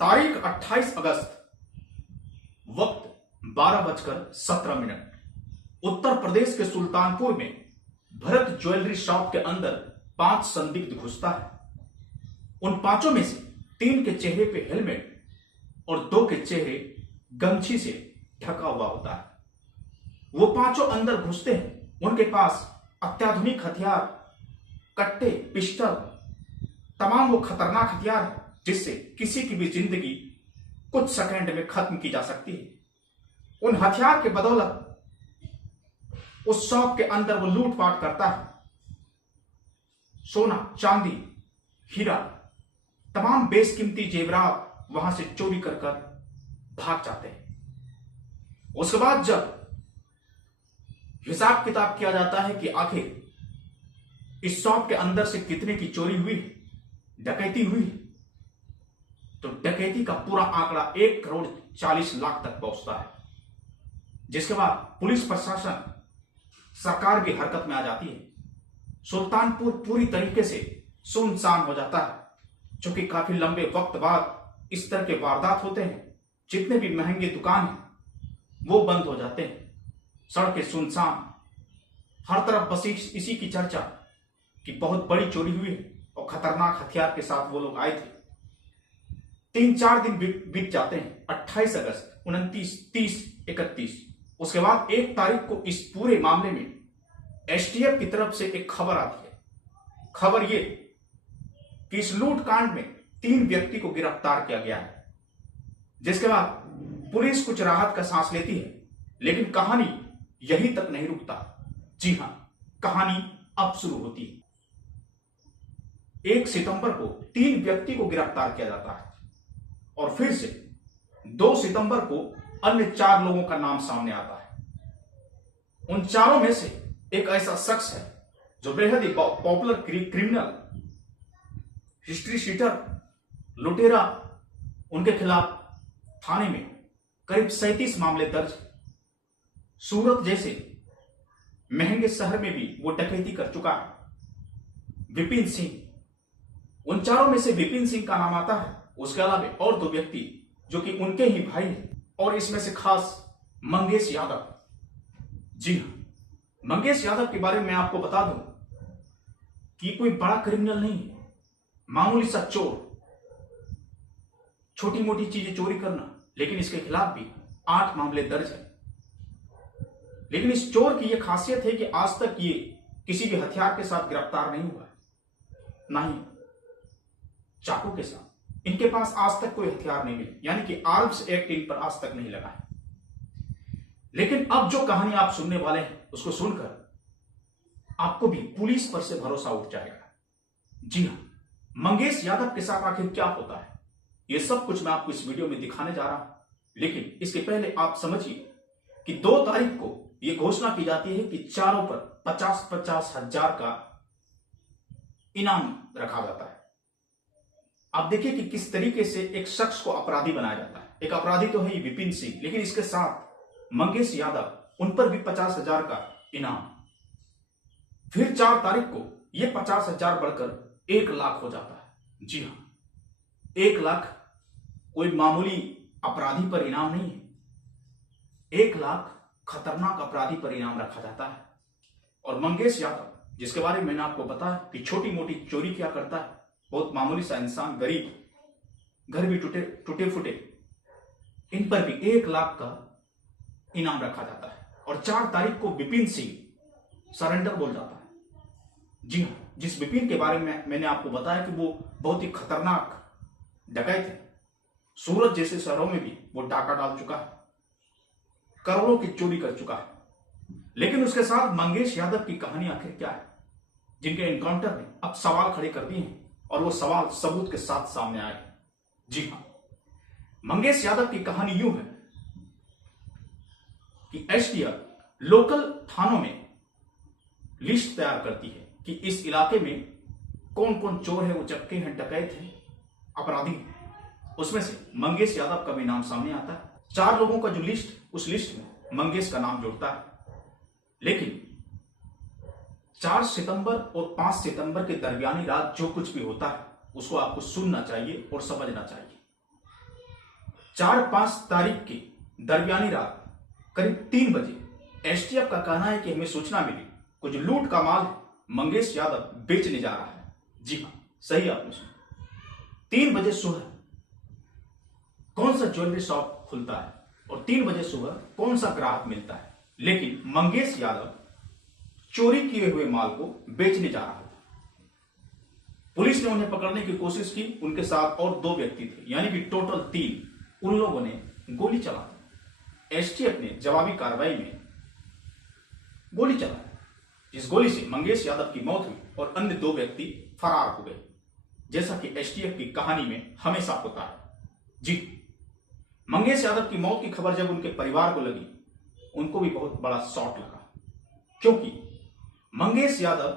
तारीख 28 अगस्त, वक्त 12:17 उत्तर प्रदेश के सुल्तानपुर में भरत ज्वेलरी शॉप के अंदर 5 संदिग्ध घुसता है। उन 5 में से 3 के चेहरे पे हेलमेट और 2 के चेहरे गमछी से ढका हुआ होता है। वो 5 अंदर घुसते हैं। उनके पास अत्याधुनिक हथियार, कट्टे, पिस्टल, तमाम वो खतरनाक हथियार है जिससे किसी की भी जिंदगी कुछ सेकंड में खत्म की जा सकती है। उन हथियार के बदौलत उस शॉप के अंदर वो लूटपाट करता है। सोना, चांदी, हीरा, तमाम बेशकीमती जेवरात वहां से चोरी कर भाग जाते हैं। उसके बाद जब हिसाब किताब किया जाता है कि आखिर इस शॉप के अंदर से कितने की चोरी हुई है, डकैती हुई है, तो डकैती का पूरा आंकड़ा 1,40,00,000 तक पहुंचता है। जिसके बाद पुलिस प्रशासन, सरकार भी हरकत में आ जाती है। सुल्तानपुर पूरी तरीके से सुनसान हो जाता है, क्योंकि काफी लंबे वक्त बाद इस तरह के वारदात होते हैं। जितने भी महंगे दुकान हैं वो बंद हो जाते हैं, सड़कें सुनसान, हर तरफ बस इसी की चर्चा कि बहुत बड़ी चोरी हुई है और खतरनाक हथियार के साथ वो लोग आए थे। 3-4 दिन बीत जाते हैं। 28 अगस्त, 29, 30, 31। उसके बाद 1 तारीख को इस पूरे मामले में एसटीएफ की तरफ से एक खबर आती है। खबर ये कि इस लूटकांड में 3 व्यक्ति को गिरफ्तार किया गया है। जिसके बाद पुलिस कुछ राहत का सांस लेती है, लेकिन कहानी यहीं तक नहीं रुकता। जी हां, कहानी अब शुरू होती है। 1 सितंबर को 3 व्यक्ति को गिरफ्तार किया जाता है और फिर से 2 सितंबर को अन्य 4 लोगों का नाम सामने आता है। उन चारों में से एक ऐसा शख्स है जो बेहद ही पॉपुलर क्रिमिनल, हिस्ट्री शीटर, लुटेरा। उनके खिलाफ थाने में करीब 37 मामले दर्ज। सूरत जैसे महंगे शहर में भी वो डकैती कर चुका है। विपिन सिंह, उन चारों में से विपिन सिंह का नाम आता है। उसके अलावा और 2 व्यक्ति जो कि उनके ही भाई हैं, और इसमें से खास मंगेश यादव। जी हां, मंगेश यादव के बारे में आपको बता दूं कि कोई बड़ा क्रिमिनल नहीं है, मामूली सा चोर, छोटी मोटी चीजें चोरी करना, लेकिन इसके खिलाफ भी 8 मामले दर्ज है। लेकिन इस चोर की यह खासियत है कि आज तक ये किसी भी हथियार के साथ गिरफ्तार नहीं हुआ है, ना ही चाकू के साथ। इनके पास आज तक कोई हथियार नहीं मिले, यानी कि आर्म्स एक्ट इन पर आज तक नहीं लगा है। लेकिन अब जो कहानी आप सुनने वाले हैं उसको सुनकर आपको भी पुलिस पर से भरोसा उठ जाएगा। जी हां, मंगेश यादव के साथ आखिर क्या होता है, यह सब कुछ मैं आपको इस वीडियो में दिखाने जा रहा हूं। लेकिन इसके पहले आप समझिए कि 2 तारीख को यह घोषणा की जाती है कि चारों पर 50-50 हजार का इनाम रखा जाता है। आप देखिए कि किस तरीके से एक शख्स को अपराधी बनाया जाता है। एक अपराधी तो है ही विपिन सिंह, लेकिन इसके साथ मंगेश यादव, उन पर भी 50,000 का इनाम। फिर 4 तारीख को यह 50,000 बढ़कर 1,00,000 हो जाता है। जी हां, 1,00,000 कोई मामूली अपराधी पर इनाम नहीं है। 1,00,000 खतरनाक अपराधी पर इनाम रखा जाता है। और मंगेश यादव, जिसके बारे में मैंने आपको बताया कि छोटी मोटी चोरी क्या करता है, बहुत मामूली सा इंसान, गरीब, घर भी टूटे फूटे, इन पर भी 1,00,000 का इनाम रखा जाता है। और 4 तारीख को विपिन सिंह सरेंडर बोल जाता है। जी हां, जिस विपिन के बारे में मैंने आपको बताया कि वो बहुत ही खतरनाक डकैत है, सूरत जैसे शहरों में भी वो डाका डाल चुका है, करोड़ों की चोरी कर चुका है। लेकिन उसके साथ मंगेश यादव की कहानी आखिर क्या है, जिनके एनकाउंटर ने अब सवाल खड़े कर दिए हैं, और वो सवाल सबूत के साथ सामने आए। जी हां, मंगेश यादव की कहानी यूं है कि एसटीएफ लोकल थानों में लिस्ट तैयार करती है कि इस इलाके में कौन कौन चोर है, उचक्के हैं, डकैत हैं, अपराधी हैं। उसमें से मंगेश यादव का भी नाम सामने आता है। 4 लोगों का जो लिस्ट, उस लिस्ट में मंगेश का नाम जुड़ता है। लेकिन 4 सितंबर और 5 सितंबर के दरमियानी रात जो कुछ भी होता है उसको आपको सुनना चाहिए और समझना चाहिए। 4-5 तारीख की दरमियानी रात करीब 3 बजे एसटीएफ का कहना है कि हमें सूचना मिली कुछ लूट का माल मंगेश यादव बेचने जा रहा है। जी हां, सही आपने सुना। 3 बजे सुबह कौन सा ज्वेलरी शॉप खुलता है और 3 बजे सुबह कौन सा ग्राहक मिलता है, लेकिन मंगेश यादव चोरी किए हुए माल को बेचने जा रहा था। पुलिस ने उन्हें पकड़ने की कोशिश की, उनके साथ और 2 व्यक्ति थे, यानी कि टोटल 3। उन लोगों ने गोली चला दी। एसटीएफ ने जवाबी कार्रवाई में गोली चलाई, जिस गोली से मंगेश यादव की मौत हुई और अन्य 2 व्यक्ति फरार हो गए, जैसा कि एसटीएफ की कहानी में हमेशा होता है। जी, मंगेश यादव की मौत की खबर जब उनके परिवार को लगी, उनको भी बहुत बड़ा शॉक लगा, क्योंकि मंगेश यादव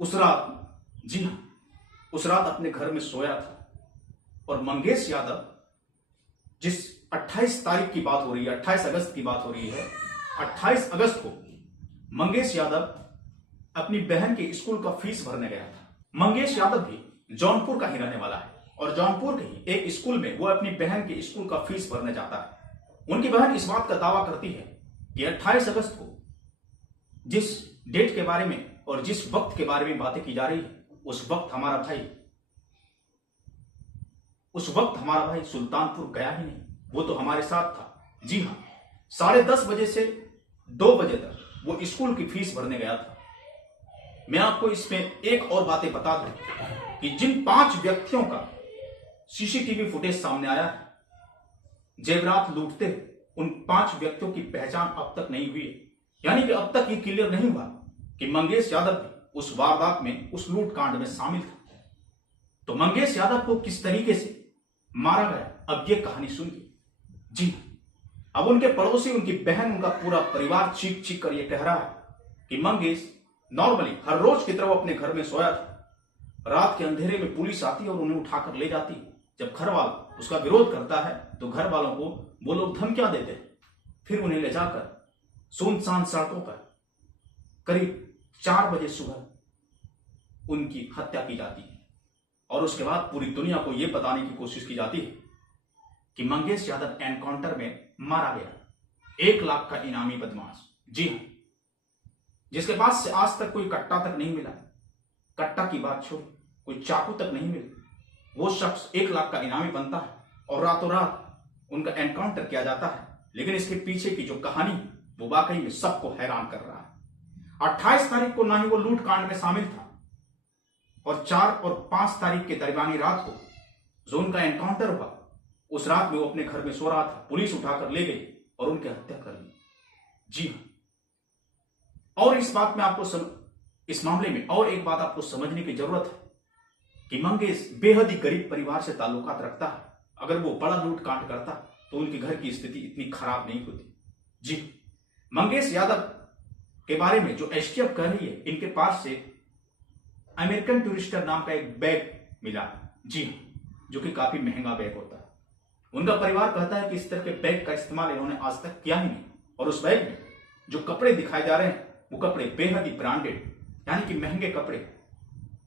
उस रात, जी हां, उस रात अपने घर में सोया था और मंगेश यादव, जिस 28 तारीख की बात हो रही है, 28 अगस्त की बात हो रही है, 28 अगस्त को मंगेश यादव अपनी बहन के स्कूल का फीस भरने गया था। मंगेश यादव भी जौनपुर का ही रहने वाला है और जौनपुर के ही एक स्कूल में वो अपनी बहन के स्कूल का फीस भरने जाता है। उनकी बहन इस बात का दावा करती है कि 28 अगस्त को जिस डेट के बारे में और जिस वक्त के बारे में बातें की जा रही है, उस वक्त हमारा भाई सुल्तानपुर गया ही नहीं, वो तो हमारे साथ था। जी हां, 10:30 बजे से 2 बजे तक वो स्कूल की फीस भरने गया था। मैं आपको इसमें एक और बातें बता दूं कि जिन 5 व्यक्तियों का सीसीटीवी फुटेज सामने आया है जेवरात लूटते, उन 5 व्यक्तियों की पहचान अब तक नहीं हुई है, यानी कि अब तक ये क्लियर नहीं हुआ कि मंगेश यादव भी उस वारदात में, उस लूट कांड में शामिल था। तो मंगेश यादव को किस तरीके से मारा गया, अब ये कहानी सुनिए। जी, अब उनके पड़ोसी, उनकी बहन, उनका पूरा परिवार चीख चीख कर ये कह रहा है कि मंगेश नॉर्मली हर रोज की तरह अपने घर में सोया था। रात के अंधेरे में पुलिस आती है और उन्हें उठाकर ले जाती है। जब घर वाला उसका विरोध करता है तो घर वालों को वो लोग धमकियां देते हैं, फिर उन्हें ले जाकर सुनसान सड़कों पर करीब 4 बजे सुबह उनकी हत्या की जाती है। और उसके बाद पूरी दुनिया को यह बताने की कोशिश की जाती है कि मंगेश यादव एनकाउंटर में मारा गया। 1 लाख का इनामी बदमाश, जी हां, जिसके पास से आज तक कोई कट्टा तक नहीं मिला, कट्टा की बात छोड़, कोई चाकू तक नहीं मिला, वो शख्स 1 लाख का इनामी बनता है और रातों रात उनका एनकाउंटर किया जाता है। लेकिन इसके पीछे की जो कहानी, वो वाकई में सबको हैरान कर रहा है। 28 तारीख को ना ही वो लूट कांड में शामिल था और 4 और 5 तारीख के दरमियानी रात को जो उनका एनकाउंटर हुआ, उस रात में वो अपने घर में सो रहा था, पुलिस उठाकर ले गई और उनकी हत्या कर ली। जी हां, और इस बात में आपको इस मामले में और एक बात आपको समझने की जरूरत है कि मंगेश बेहद ही गरीब परिवार से ताल्लुकात रखता है। अगर वो बड़ा लूट कांड करता तो उनके घर की स्थिति इतनी खराब नहीं होती। जी, मंगेश यादव के बारे में जो एसटीएफ कह रही है, इनके पास से अमेरिकन टूरिस्टर नाम का एक बैग मिला। जी, जो कि काफी महंगा बैग होता है। उनका परिवार कहता है कि इस तरह के बैग का इस्तेमाल इन्होंने आज तक किया ही नहीं। और उस बैग में जो कपड़े दिखाए जा रहे हैं, वो कपड़े बेहद ही ब्रांडेड, यानी कि महंगे कपड़े।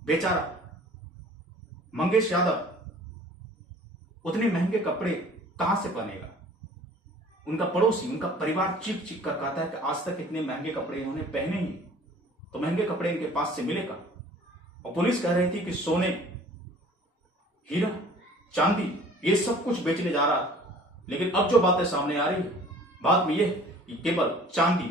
बेचारा मंगेश यादव उतने महंगे कपड़े कहां से पहनेगा? उनका पड़ोसी, उनका परिवार चीख चीख कर कहता है कि आज तक इतने महंगे कपड़े इन्होंने पहने ही, तो महंगे कपड़े इनके पास से मिलेगा। और पुलिस कह रही थी कि सोने, हीरा, चांदी, ये सब कुछ बेचने जा रहा है। लेकिन अब जो बातें सामने आ रही है, बात में यह कि केवल चांदी,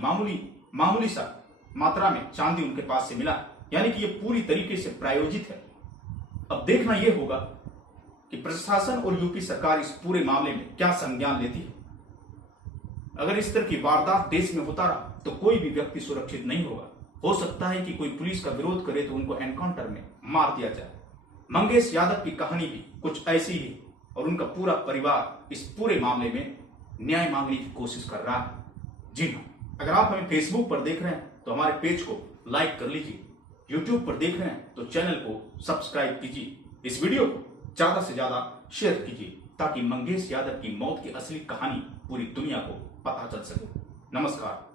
मामूली सा मात्रा में चांदी उनके पास से मिला, यानी कि यह पूरी तरीके से प्रायोजित है। अब देखना यह होगा कि प्रशासन और यूपी सरकार इस पूरे मामले में क्या संज्ञान लेती है। अगर इस तरह की वारदात देश में होता रहा तो कोई भी व्यक्ति सुरक्षित नहीं होगा। हो सकता है कि कोई पुलिस का विरोध करे तो उनको एनकाउंटर में मार दिया जाए। मंगेश यादव की कहानी भी कुछ ऐसी ही और उनका पूरा परिवार इस पूरे मामले में न्याय मांगने की कोशिश कर रहा है। जी हाँ, अगर आप हमें फेसबुक पर देख रहे हैं तो हमारे पेज को लाइक कर लीजिए, यूट्यूब पर देख रहे हैं तो चैनल को सब्सक्राइब कीजिए, इस वीडियो को ज्यादा से ज्यादा शेयर कीजिए ताकि मंगेश यादव की मौत की असली कहानी पूरी दुनिया को पता चल सके। नमस्कार।